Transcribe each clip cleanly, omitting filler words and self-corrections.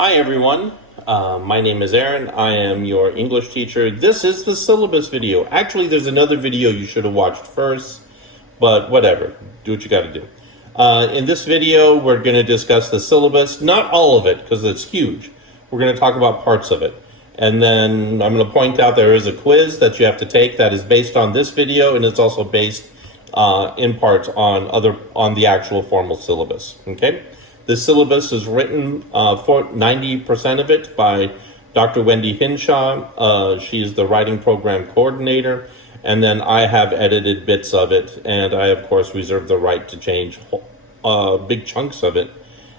Hi everyone, my name is Aaron. I am your English teacher. This is the syllabus video. Actually, there's another video you should have watched first, but whatever, do what you got to do. In this video, we're going to discuss the syllabus, not all of it because it's huge. We're going to talk about parts of it. And then I'm going to point out there is a quiz that you have to take that is based on this video, and it's also based in part on the actual formal syllabus. Okay. The syllabus is written for 90% of it by Dr. Wendy Hinshaw. She is the writing program coordinator. And then I have edited bits of it. And I, of course, reserve the right to change big chunks of it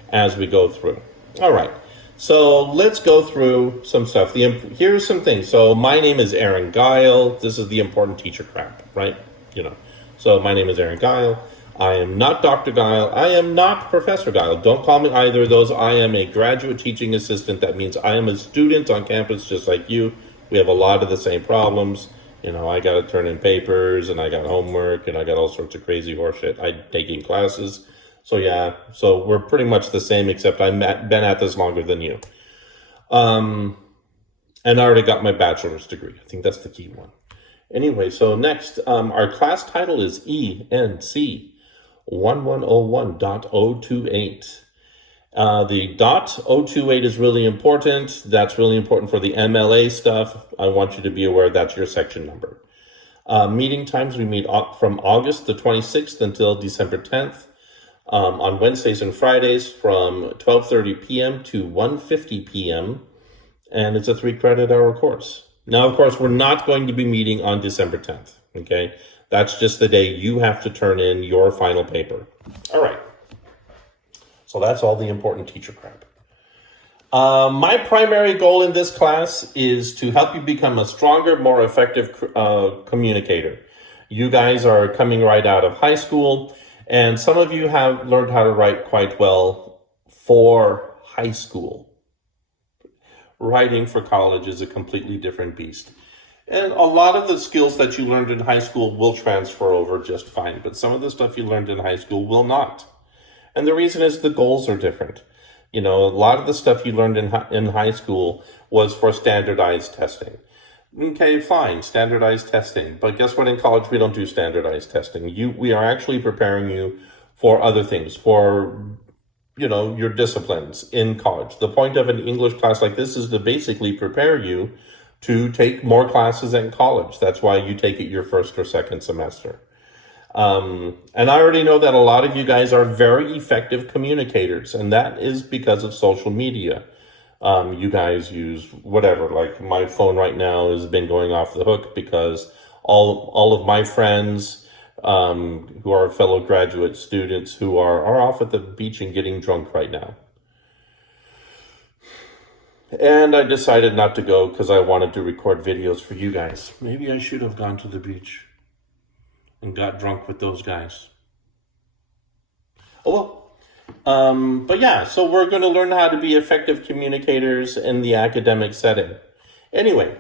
as we go through. All right. So let's go through some stuff. Here's some things. So my name is Aaron Guile. This is the important teacher crap, right? So my name is Aaron Guile. I am not Dr. Guile. I am not Professor Guile. Don't call me either of those. I am a graduate teaching assistant. That means I am a student on campus just like you. We have a lot of the same problems. I got to turn in papers, and I got homework, and I got all sorts of crazy horseshit I'm taking classes. So yeah, so we're pretty much the same, except I've been at this longer than you. And I already got my bachelor's degree. I think that's the key one. Anyway, so next, our class title is ENC 1101.028. The .028 is really important. That's really important for the MLA stuff. I want you to be aware that's your section number. Meeting times, we meet from August the 26th until December 10th. On Wednesdays and Fridays from 12:30 p.m. to 1:50 p.m. And it's a 3-credit hour course. Now, of course, we're not going to be meeting on December 10th, okay? That's just the day you have to turn in your final paper. All right. So that's all the important teacher crap. My primary goal in this class is to help you become a stronger, more effective communicator. You guys are coming right out of high school, and some of you have learned how to write quite well for high school. Writing for college is a completely different beast. And a lot of the skills that you learned in high school will transfer over just fine, but some of the stuff you learned in high school will not. And the reason is the goals are different. A lot of the stuff you learned in high school was for standardized testing. Okay, fine, standardized testing. But guess what? In college, we don't do standardized testing. We are actually preparing you for other things, for your disciplines in college. The point of an English class like this is to basically prepare you to take more classes in college. That's why you take it your first or second semester. And I already know that a lot of you guys are very effective communicators, and that is because of social media. You guys use whatever, like my phone right now has been going off the hook because all of my friends who are fellow graduate students who are off at the beach and getting drunk right now. And I decided not to go because I wanted to record videos for you guys. Maybe I should have gone to the beach and got drunk with those guys. Oh, well. But yeah, so we're going to learn how to be effective communicators in the academic setting. Anyway,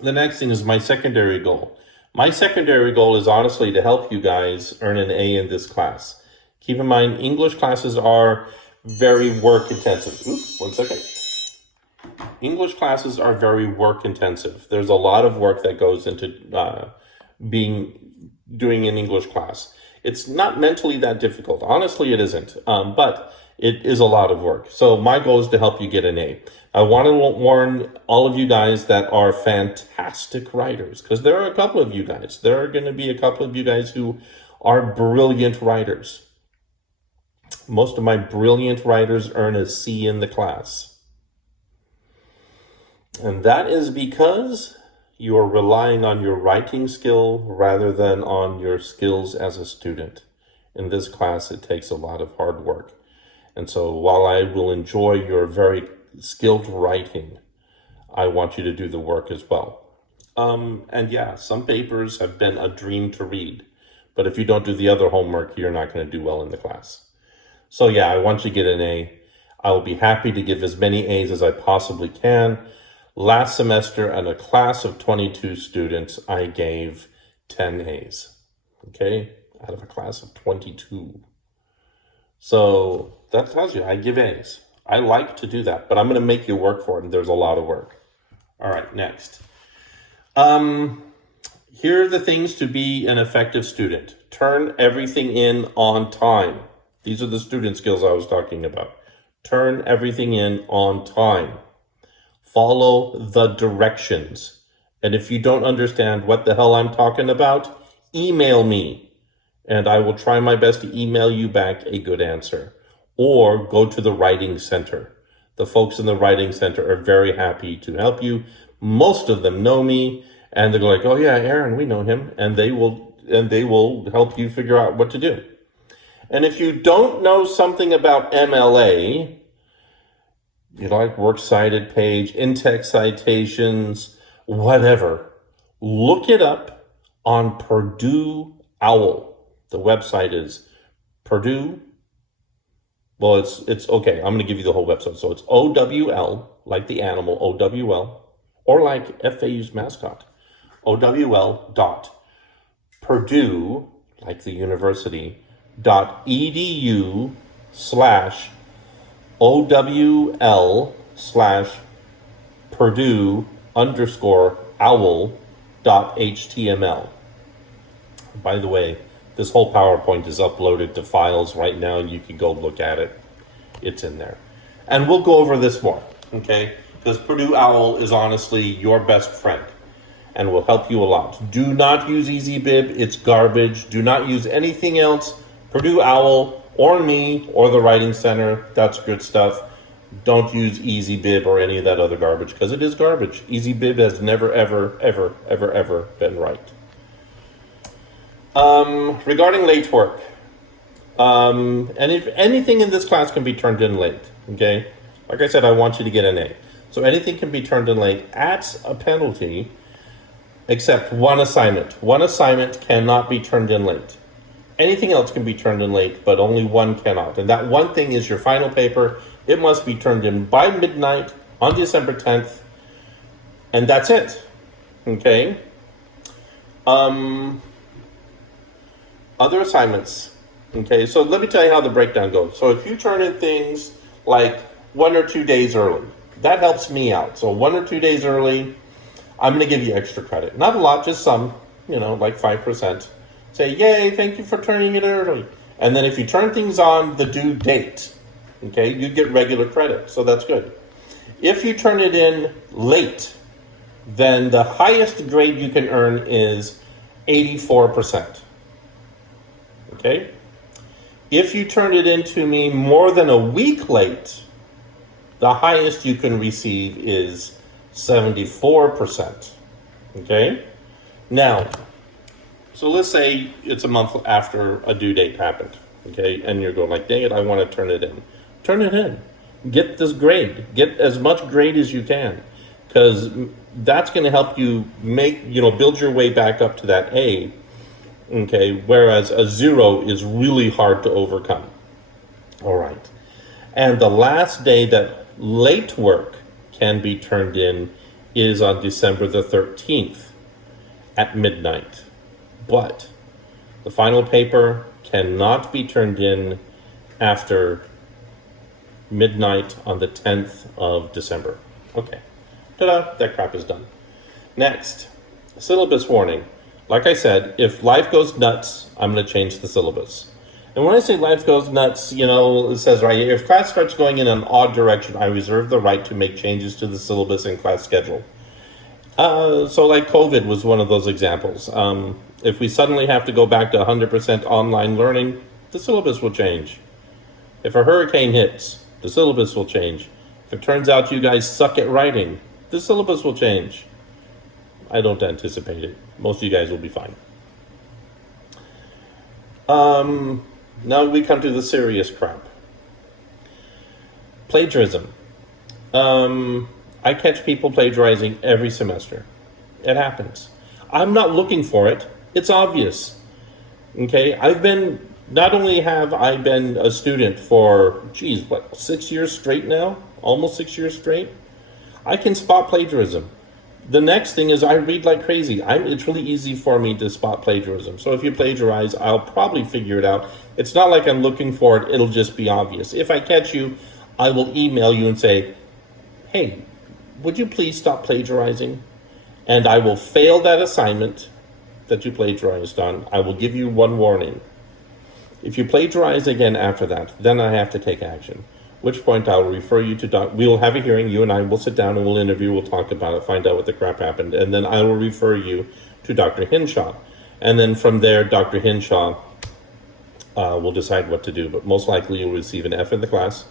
the next thing is my secondary goal. My secondary goal is honestly to help you guys earn an A in this class. Keep in mind, English classes are very work intensive. Oops, 1 second. English classes are very work intensive. There's a lot of work that goes into doing an English class. It's not mentally that difficult. Honestly, it isn't. But it is a lot of work. So my goal is to help you get an A. I want to warn all of you guys that are fantastic writers, because there are a couple of you guys. There are going to be a couple of you guys who are brilliant writers. Most of my brilliant writers earn a C in the class. And that is because you are relying on your writing skill rather than on your skills as a student. In this class, it takes a lot of hard work. And so while I will enjoy your very skilled writing, I want you to do the work as well. And yeah, some papers have been a dream to read. But if you don't do the other homework, you're not going to do well in the class. So yeah, I want you to get an A. I will be happy to give as many A's as I possibly can. Last semester, in a class of 22 students, I gave 10 A's. Okay? Out of a class of 22. So that tells you I give A's. I like to do that, but I'm going to make you work for it, and there's a lot of work. All right, next. Here are the things to be an effective student. Turn everything in on time. These are the student skills I was talking about. Turn everything in on time. Follow the directions. And if you don't understand what the hell I'm talking about, email me, and I will try my best to email you back a good answer. Or go to the Writing Center. The folks in the Writing Center are very happy to help you. Most of them know me, and they're like, oh yeah, Aaron, we know him, and they will help you figure out what to do. And if you don't know something about MLA, you like works cited page, in-text citations, whatever, look it up on Purdue OWL. The website is Purdue. Well, it's okay. I'm going to give you the whole website. So it's OWL, like the animal, OWL, or like FAU's mascot, OWL dot Purdue, like the university, .edu slash OWL slash Purdue underscore owl .html. By the way, this whole PowerPoint is uploaded to files right now, and you can go look at it. It's in there. And we'll go over this more, okay? Because Purdue OWL is honestly your best friend and will help you a lot. Do not use EasyBib. It's garbage. Do not use anything else. Purdue OWL or me or the Writing Center, that's good stuff. Don't use EasyBib or any of that other garbage, because it is garbage. EasyBib has never, ever, ever, ever, ever been right. Regarding late work, and if anything in this class can be turned in late, okay? Like I said, I want you to get an A. So anything can be turned in late at a penalty, except one assignment. One assignment cannot be turned in late. Anything else can be turned in late, but only one cannot. And that one thing is your final paper. It must be turned in by midnight on December 10th, and that's it, okay? Other assignments, okay? So let me tell you how the breakdown goes. So if you turn in things like 1 or 2 days early, that helps me out. So 1 or 2 days early, I'm going to give you extra credit. Not a lot, just some, like 5%. Say, yay, thank you for turning it early. And then if you turn things on the due date, okay, you get regular credit. So that's good. If you turn it in late, then the highest grade you can earn is 84%. Okay? If you turn it in to me more than a week late, the highest you can receive is 74%. Okay? Now, so let's say it's a month after a due date happened. Okay? And you're going like, dang it, I want to turn it in. Turn it in. Get this grade. Get as much grade as you can. Because that's going to help you build your way back up to that A. Okay, whereas a 0 is really hard to overcome. All right. And the last day that late work can be turned in is on December the 13th at midnight. But the final paper cannot be turned in after midnight on the 10th of December. Okay. Ta-da, that crap is done. Next, syllabus warning. Like I said, if life goes nuts, I'm going to change the syllabus. And when I say life goes nuts, it says right here, if class starts going in an odd direction, I reserve the right to make changes to the syllabus and class schedule. So like COVID was one of those examples. If we suddenly have to go back to 100% online learning, the syllabus will change. If a hurricane hits, the syllabus will change. If it turns out you guys suck at writing, the syllabus will change. I don't anticipate it. Most of you guys will be fine. Now we come to the serious crap. Plagiarism. I catch people plagiarizing every semester. It happens. I'm not looking for it. It's obvious. Okay? Not only have I been a student for, 6 years straight now? Almost 6 years straight? I can spot plagiarism. The next thing is I read like crazy. It's really easy for me to spot plagiarism. So if you plagiarize, I'll probably figure it out. It's not like I'm looking for it. It'll just be obvious. If I catch you, I will email you and say, hey, would you please stop plagiarizing? And I will fail that assignment that you plagiarized on. I will give you one warning. If you plagiarize again after that, then I have to take action. Which point I will refer you to we will have a hearing. You and I will sit down and we'll interview. We'll talk about it, find out what the crap happened, and then I will refer you to Dr. Hinshaw. And then from there, Dr. Hinshaw will decide what to do. But most likely you'll receive an F in the class.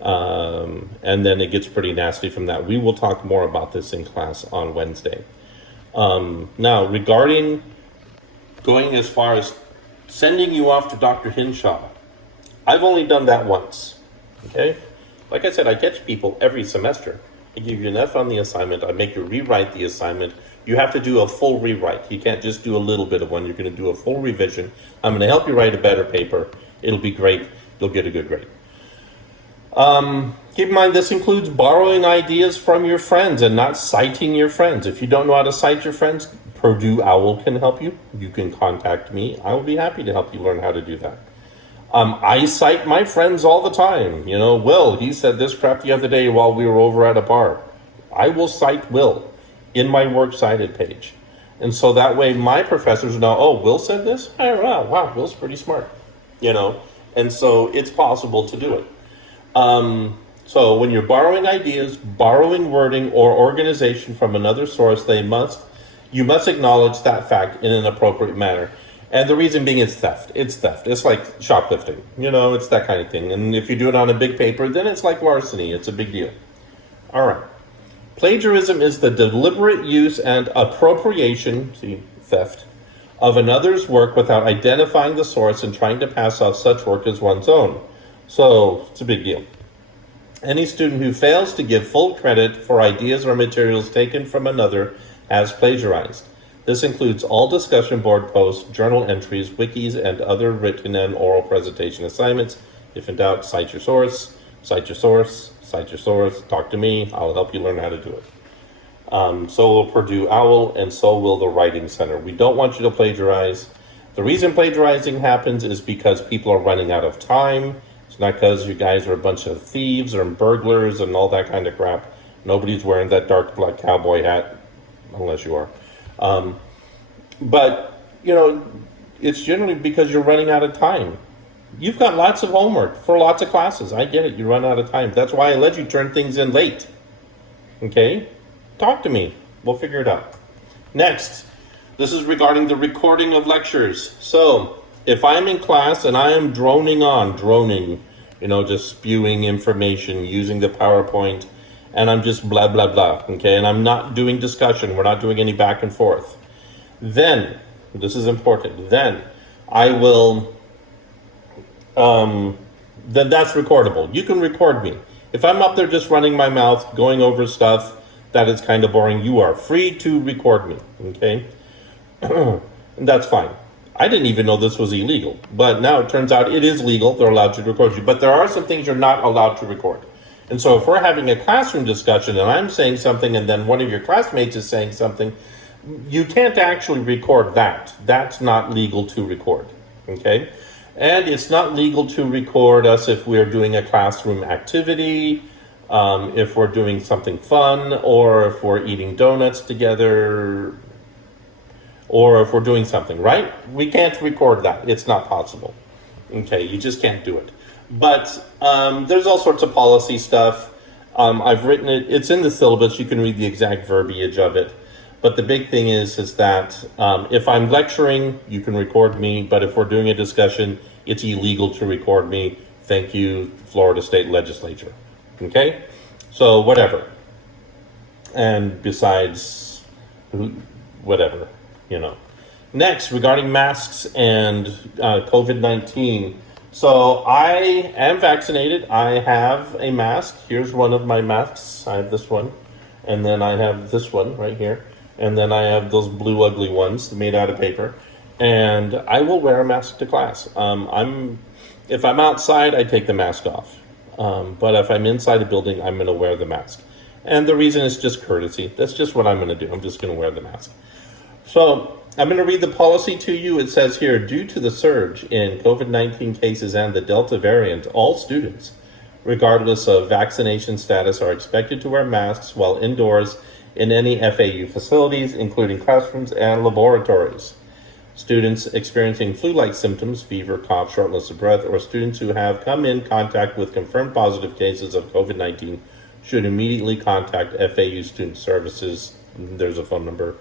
And then it gets pretty nasty from that. We will talk more about this in class on Wednesday. Now, regarding going as far as sending you off to Dr. Hinshaw, I've only done that once. Okay? Like I said, I catch people every semester. I give you an F on the assignment. I make you rewrite the assignment. You have to do a full rewrite. You can't just do a little bit of one. You're going to do a full revision. I'm going to help you write a better paper. It'll be great. You'll get a good grade. Keep in mind, this includes borrowing ideas from your friends and not citing your friends. If you don't know how to cite your friends, Purdue OWL can help you. You can contact me. I will be happy to help you learn how to do that. I cite my friends all the time. You know, Will, he said this crap the other day while we were over at a bar. I will cite Will in my works cited page. And so that way my professors know, oh, Will said this? Oh, wow, Will's pretty smart. You know, and so it's possible to do it. So when you're borrowing ideas, borrowing wording or organization from another source, you must acknowledge that fact in an appropriate manner. And the reason being is theft. It's theft. It's like shoplifting. You know, it's that kind of thing. And if you do it on a big paper, then it's like larceny. It's a big deal. All right. Plagiarism is the deliberate use and appropriation, theft, of another's work without identifying the source and trying to pass off such work as one's own. So it's a big deal. Any student who fails to give full credit for ideas or materials taken from another has plagiarized. This includes all discussion board posts, journal entries, wikis, and other written and oral presentation assignments. If in doubt, cite your source, cite your source, cite your source, talk to me. I'll help you learn how to do it. So will Purdue OWL, and so will the Writing Center. We don't want you to plagiarize. The reason plagiarizing happens is because people are running out of time. It's not because you guys are a bunch of thieves or burglars and all that kind of crap. Nobody's wearing that dark black cowboy hat, unless you are. But, you know, it's generally because you're running out of time. You've got lots of homework for lots of classes. I get it. You run out of time. That's why I let you turn things in late. Okay? Talk to me. We'll figure it out. Next, this is regarding the recording of lectures. So, if I'm in class and I am droning, you know, just spewing information using the PowerPoint, and I'm just blah, blah, blah, okay, and I'm not doing discussion, we're not doing any back and forth, then, this is important, then I will, then that's recordable. You can record me. If I'm up there just running my mouth, going over stuff that is kind of boring, you are free to record me, okay? And that's fine. I didn't even know this was illegal, but now it turns out it is legal. They're allowed to record you, but there are some things you're not allowed to record. And so if we're having a classroom discussion and I'm saying something and then one of your classmates is saying something, you can't actually record that. That's not legal to record, okay? And it's not legal to record us if we're doing a classroom activity, if we're doing something fun, or if we're eating donuts together, or if we're doing something, right? We can't record that. It's not possible. Okay, you just can't do it. But there's all sorts of policy stuff. I've written it. It's in the syllabus. You can read the exact verbiage of it. But the big thing is that if I'm lecturing, you can record me. But if we're doing a discussion, it's illegal to record me. Thank you, Florida State Legislature. Okay? So whatever. And besides, whatever, you know. Next, regarding masks and COVID-19. So I am vaccinated. I have a mask. Here's one of my masks. I have this one. And then I have this one right here. And then I have those blue ugly ones made out of paper. And I will wear a mask to class. If I'm outside, I take the mask off. But if I'm inside a building, I'm going to wear the mask. And the reason is just courtesy. That's just what I'm going to do. I'm just going to wear the mask. So I'm going to read the policy to you. It says here, due to the surge in COVID-19 cases and the Delta variant, all students, regardless of vaccination status, are expected to wear masks while indoors in any FAU facilities, including classrooms and laboratories. Students experiencing flu-like symptoms, fever, cough, shortness of breath, or students who have come in contact with confirmed positive cases of COVID-19 should immediately contact FAU Student Services. There's a phone number.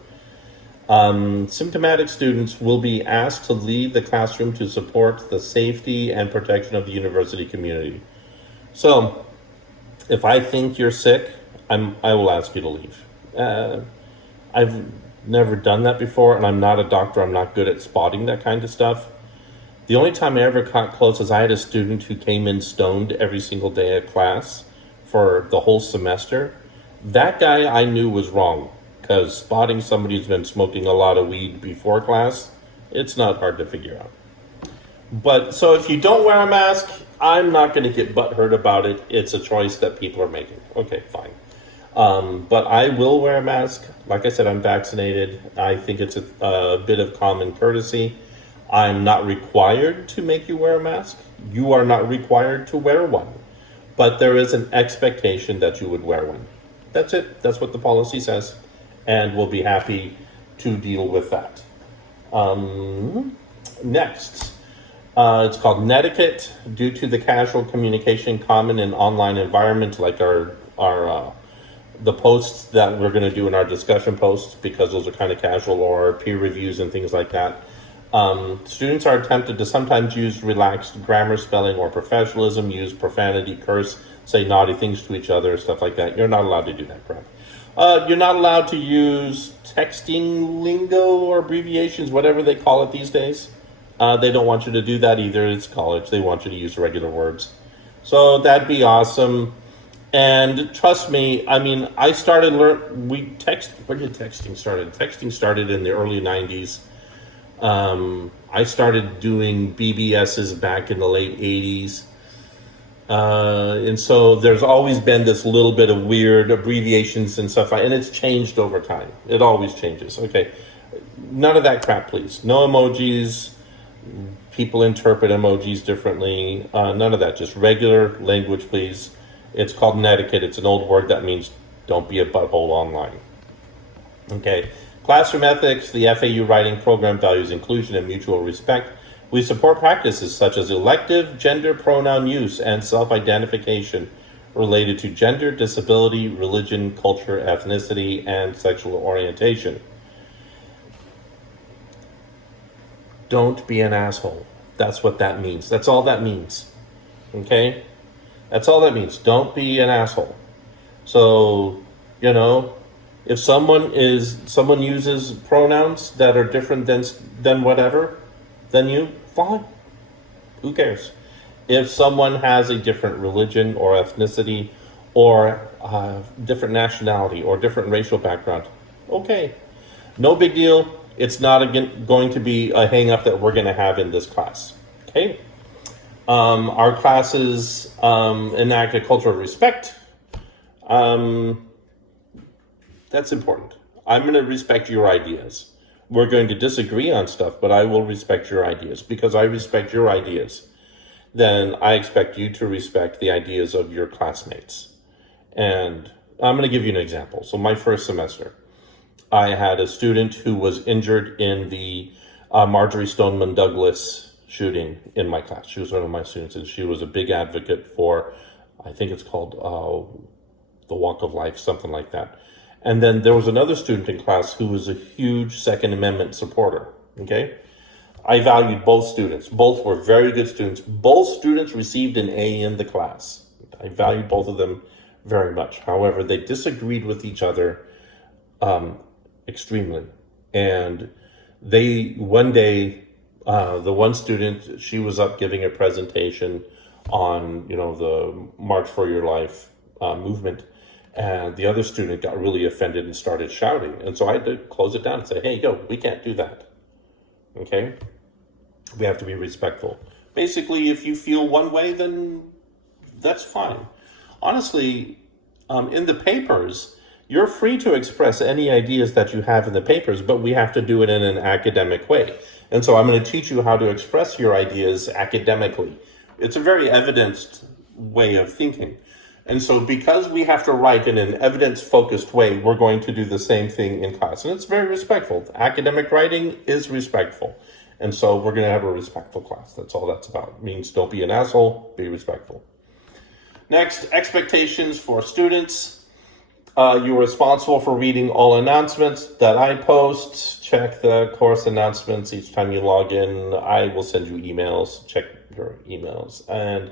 Symptomatic students will be asked to leave the classroom to support the safety and protection of the university community. So, if I think you're sick, I will ask you to leave. I've never done that before, and I'm not a doctor. I'm not good at spotting that kind of stuff. The only time I ever got close is I had a student who came in stoned every single day of class for the whole semester. That guy I knew was wrong, because spotting somebody who's been smoking a lot of weed before class, it's not hard to figure out. But so if you don't wear a mask, I'm not going to get butthurt about it. It's a choice that people are making. Okay, fine. But I will wear a mask. Like I said, I'm vaccinated. I think it's a bit of common courtesy. I'm not required to make you wear a mask. You are not required to wear one. But there is an expectation that you would wear one. That's it. That's what the policy says. And we'll be happy to deal with that. Next, it's called Netiquette. Due to the casual communication common in online environments, like the posts that we're going to do in our discussion posts, because those are kind of casual, or peer reviews and things like that. Students are tempted to sometimes use relaxed grammar, spelling, or professionalism, use profanity, curse, say naughty things to each other, stuff like that. You're not allowed to do that crap. You're not allowed to use texting lingo or abbreviations, whatever they call it these days. They don't want you to do that either. It's college. They want you to use regular words. So that'd be awesome. And trust me, I mean, I started where did texting started? Texting started in the early 90s. I started doing BBSs back in the late 80s. And so there's always been this little bit of weird abbreviations and stuff, and it's changed over time. It always changes. Okay. None of that crap, please. No emojis. People interpret emojis differently. None of that. Just regular language, please. It's called netiquette. It's an old word that means don't be a butthole online. Okay. Classroom ethics, the FAU writing program values inclusion and mutual respect. We support practices such as elective gender pronoun use and self-identification related to gender, disability, religion, culture, ethnicity, and sexual orientation. Don't be an asshole. That's what that means. That's all that means. Okay? That's all that means. Don't be an asshole. So, if someone uses pronouns that are different than whatever, than you, fine. Who cares? If someone has a different religion or ethnicity or different nationality or different racial background, okay. No big deal. It's not going to be a hang-up that we're going to have in this class. Okay? Our classes enact a culture of respect. That's important. I'm going to respect your ideas. We're going to disagree on stuff, but I will respect your ideas. Because I respect your ideas, then I expect you to respect the ideas of your classmates. And I'm going to give you an example. So my first semester, I had a student who was injured in the Marjorie Stoneman Douglas shooting in my class. She was one of my students, and she was a big advocate for, I think it's called the Walk of Life, something like that. And then there was another student in class who was a huge Second Amendment supporter, okay? I valued both students. Both were very good students. Both students received an A in the class. I valued both of them very much. However, they disagreed with each other extremely. And one day, the one student, she was up giving a presentation on, the March for Your Life movement. And the other student got really offended and started shouting. And so I had to close it down and say, hey, we can't do that. Okay? We have to be respectful. Basically, if you feel one way, then that's fine. Honestly, in the papers, you're free to express any ideas that you have in the papers, but we have to do it in an academic way. And so I'm going to teach you how to express your ideas academically. It's a very evidenced way of thinking. And so because we have to write in an evidence-focused way, we're going to do the same thing in class. And it's very respectful. Academic writing is respectful. And so we're going to have a respectful class. That's all that's about. It means don't be an asshole, be respectful. Next, expectations for students. You're responsible for reading all announcements that I post. Check the course announcements each time you log in. I will send you emails. Check your emails. And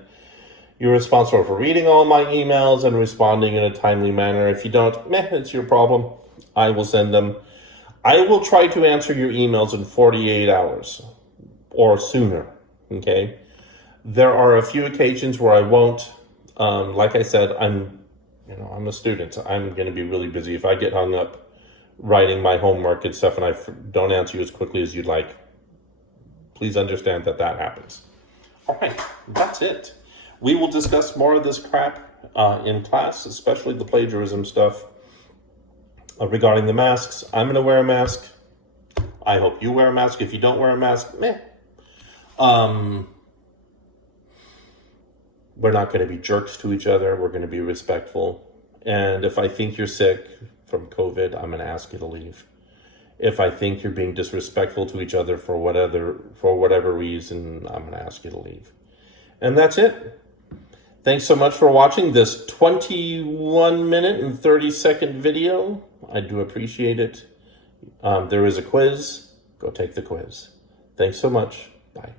you're responsible for reading all my emails and responding in a timely manner. If you don't, it's your problem. I will send them. I will try to answer your emails in 48 hours or sooner, okay? There are a few occasions where I won't. Like I said, I'm a student. I'm going to be really busy. If I get hung up writing my homework and stuff and I don't answer you as quickly as you'd like, please understand that happens. All right, that's it. We will discuss more of this crap in class, especially the plagiarism stuff regarding the masks. I'm going to wear a mask. I hope you wear a mask. If you don't wear a mask, We're not going to be jerks to each other. We're going to be respectful. And if I think you're sick from COVID, I'm going to ask you to leave. If I think you're being disrespectful to each other for whatever reason, I'm going to ask you to leave. And that's it. Thanks so much for watching this 21-minute and 30-second video. I do appreciate it. There is a quiz. Go take the quiz. Thanks so much. Bye.